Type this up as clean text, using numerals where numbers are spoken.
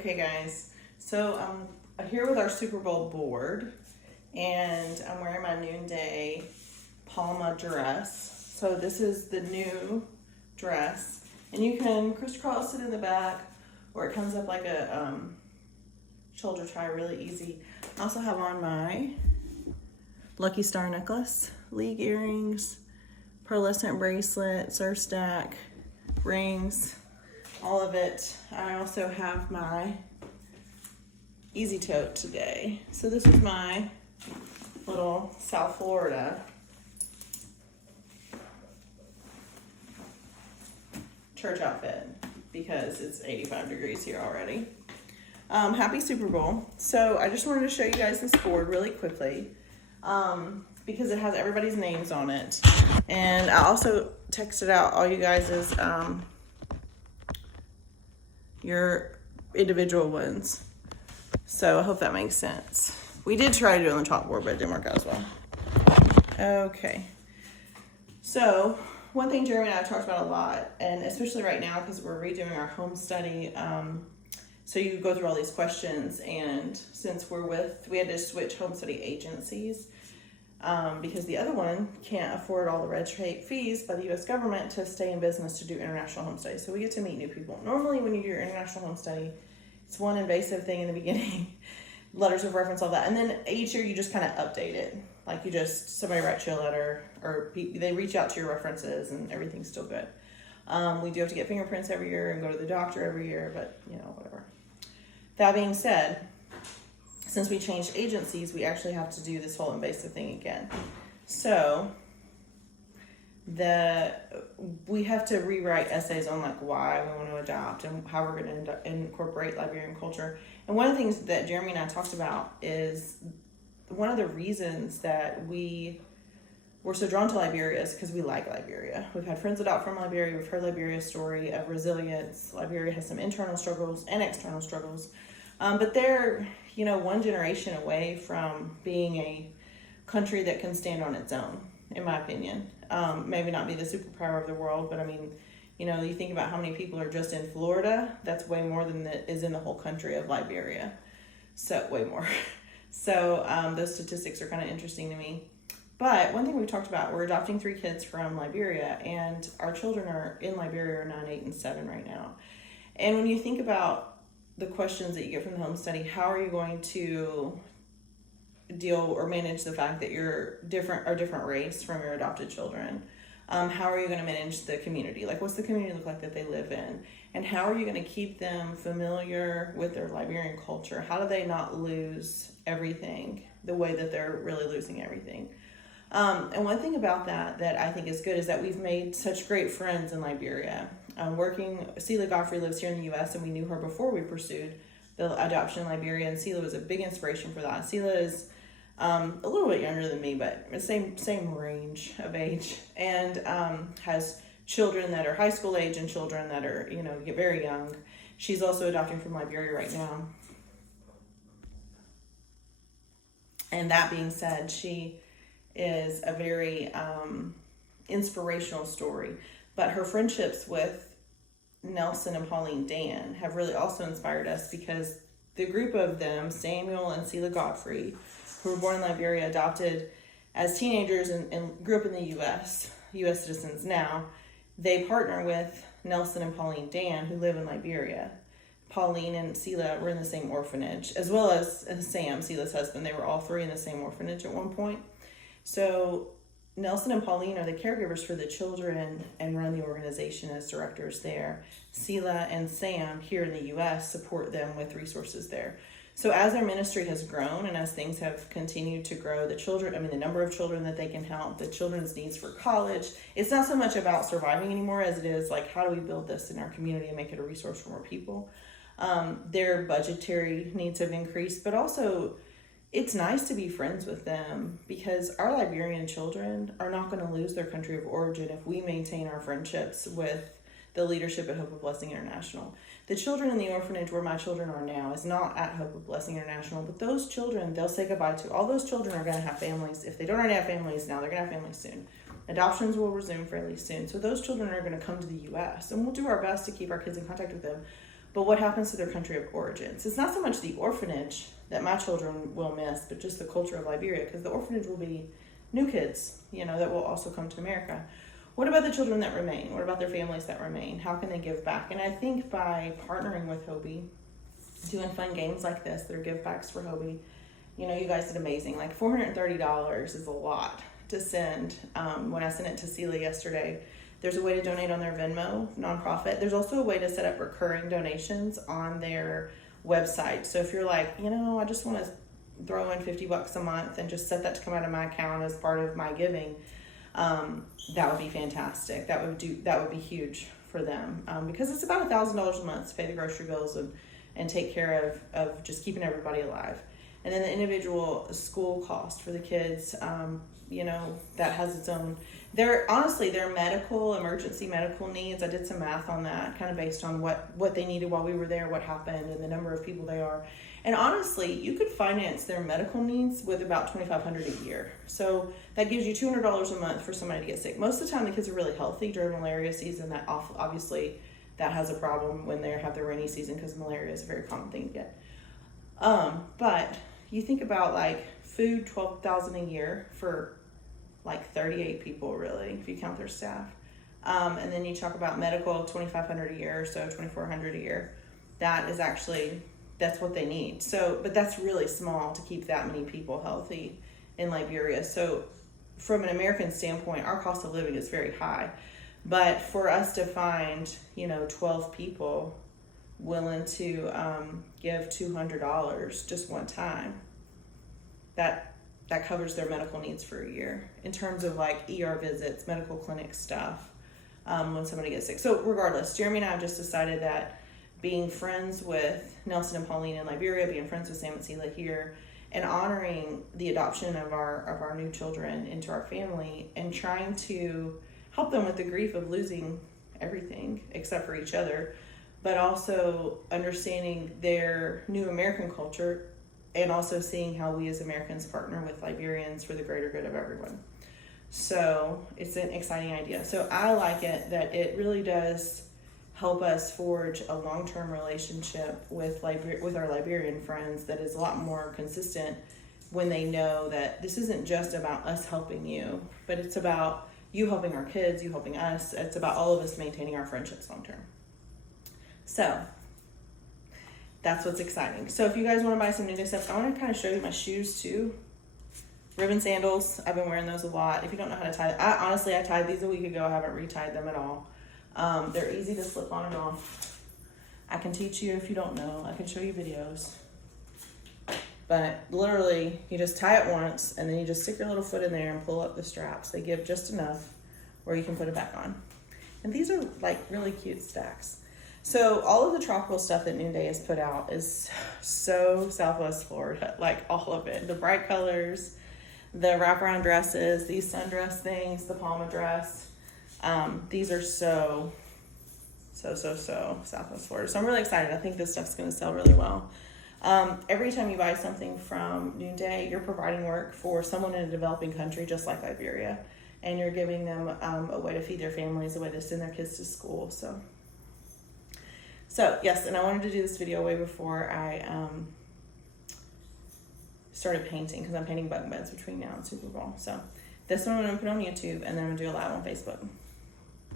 Okay, guys, so I'm here with our Super Bowl board, and I'm wearing my noonday Palma dress. So this is the new dress, and you can crisscross it in the back, or it comes up like a shoulder tie, really easy. I also have on my Lucky Star necklace, league earrings, pearlescent bracelet, surf stack, rings, all of it. I also have my Easy Tote today. So this is my little South Florida church outfit because it's 85 degrees here already. Happy Super Bowl. So I just wanted to show you guys this board really quickly because it has everybody's names on it. And I also texted out all you guys' your individual ones. So I hope that makes sense. We did try to do it on the chalkboard, but it didn't work out as well. Okay. So one thing Jeremy and I have talked about a lot, and especially right now because we're redoing our home study, so you go through all these questions, and since we had to switch home study agencies because the other one can't afford all the red tape fees by the U.S. government to stay in business to do international home studies. So we get to meet new people. Normally when you do your international home study, it's one invasive thing in the beginning, letters of reference, all that. And then each year you just kind of update it. Like somebody writes you a letter, or they reach out to your references and everything's still good. We do have to get fingerprints every year and go to the doctor every year, but whatever. That being said, since we changed agencies, we actually have to do this whole invasive thing again. So we have to rewrite essays on like why we want to adopt and how we're going to incorporate Liberian culture. And one of the things that Jeremy and I talked about is one of the reasons that we were so drawn to Liberia is because we like Liberia. We've had friends adopt from Liberia. We've heard Liberia's story of resilience. Liberia has some internal struggles and external struggles. But they're, one generation away from being a country that can stand on its own, in my opinion. Maybe not be the superpower of the world, but I mean, you think about how many people are just in Florida, that's way more than is in the whole country of Liberia. So, way more. So, those statistics are kind of interesting to me. But one thing we talked about, we're adopting 3 kids from Liberia, and our children are in Liberia are 9, 8, and 7 right now. And when you think about the questions that you get from the home study, how are you going to deal or manage the fact that you're different race from your adopted children? How are you going to manage the community? Like, what's the community look like that they live in? And how are you going to keep them familiar with their Liberian culture? How do they not lose everything the way that they're really losing everything? And one thing about that I think is good is that we've made such great friends in Liberia. Sela Godfrey lives here in the U.S., and we knew her before we pursued the adoption in Liberia, and Sela was a big inspiration for that. Sela is a little bit younger than me, but the same range of age, and has children that are high school age and children that are, get very young. She's also adopting from Liberia right now. And that being said, she is a very inspirational story, but her friendships with Nelson and Pauline Dan have really also inspired us because the group of them, Samuel and Sela Godfrey, who were born in Liberia, adopted as teenagers and grew up in the U.S. citizens now, they partner with Nelson and Pauline Dan, who live in Liberia. Pauline and Sela were in the same orphanage, as well as Sam, Sela's husband. They were all 3 in the same orphanage at one point. So Nelson and Pauline are the caregivers for the children and run the organization as directors there. Sela and Sam here in the U.S. support them with resources there. So as their ministry has grown and as things have continued to grow, the number of children that they can help, the children's needs for college, it's not so much about surviving anymore as it is like, how do we build this in our community and make it a resource for more people? Their budgetary needs have increased, but also it's nice to be friends with them because our Liberian children are not going to lose their country of origin if we maintain our friendships with the leadership at Hope of Blessing International. The children in the orphanage where my children are now is not at Hope of Blessing International, but those children, they'll say goodbye to. All those children are going to have families. If they don't already have families now, they're going to have families soon. Adoptions will resume fairly soon. So those children are going to come to the U.S. and we'll do our best to keep our kids in contact with them. But what happens to their country of origins? It's not so much the orphanage that my children will miss, but just the culture of Liberia, because the orphanage will be new kids, that will also come to America. What about the children that remain? What about their families that remain? How can they give back? And I think by partnering with Hobie, doing fun games like this, they're give backs for Hobie. You guys did amazing. Like $430 is a lot to send. When I sent it to Celia yesterday, there's a way to donate on their Venmo nonprofit. There's also a way to set up recurring donations on their website. So if you're like, I just want to throw in $50 a month and just set that to come out of my account as part of my giving, that would be fantastic. That would be huge for them, because it's about $1,000 a month to pay the grocery bills and take care of just keeping everybody alive. And then the individual school cost for the kids, that has its own. Their emergency medical needs. I did some math on that, kind of based on what they needed while we were there, what happened, and the number of people they are. And honestly, you could finance their medical needs with about $2,500 a year. So that gives you $200 a month for somebody to get sick. Most of the time, the kids are really healthy during malaria season. That obviously that has a problem when they have the rainy season, because malaria is a very common thing to get. But you think about like food, $12,000 a year for like 38 people, really, if you count their staff. And then you talk about medical, $2,500 a year, so $2,400 a year. That's what they need. So, but that's really small to keep that many people healthy in Liberia. So from an American standpoint, our cost of living is very high. But for us to find, 12 people willing to give $200 just one time, that covers their medical needs for a year in terms of like ER visits, medical clinic stuff, when somebody gets sick. So regardless, Jeremy and I have just decided that being friends with Nelson and Pauline in Liberia, being friends with Sam and Sela here, and honoring the adoption of our new children into our family, and trying to help them with the grief of losing everything except for each other, but also understanding their new American culture, and also seeing how we as Americans partner with Liberians for the greater good of everyone. So it's an exciting idea. So I like it that it really does help us forge a long-term relationship with our Liberian friends that is a lot more consistent, when they know that this isn't just about us helping you, but it's about you helping our kids, you helping us. It's about all of us maintaining our friendships long-term. So that's what's exciting. So if you guys want to buy some new stuff, I want to kind of show you my shoes too. Ribbon sandals. I've been wearing those a lot. If you don't know how to tie, I tied these a week ago. I haven't retied them at all. They're easy to slip on and off. I can teach you if you don't know. I can show you videos. But literally, you just tie it once, and then you just stick your little foot in there and pull up the straps. They give just enough where you can put it back on. And these are like really cute stacks. So all of the tropical stuff that Noonday has put out is so Southwest Florida, like all of it. The bright colors, the wraparound dresses, these sundress things, the Palma dress. These are so Southwest Florida. So I'm really excited. I think this stuff's going to sell really well. Every time you buy something from Noonday, you're providing work for someone in a developing country just like Liberia, and you're giving them a way to feed their families, a way to send their kids to school. So yes, and I wanted to do this video way before I started painting, because I'm painting bug beds between now and Super Bowl. So this one I'm going to put on YouTube, and then I'm going to do a live on Facebook.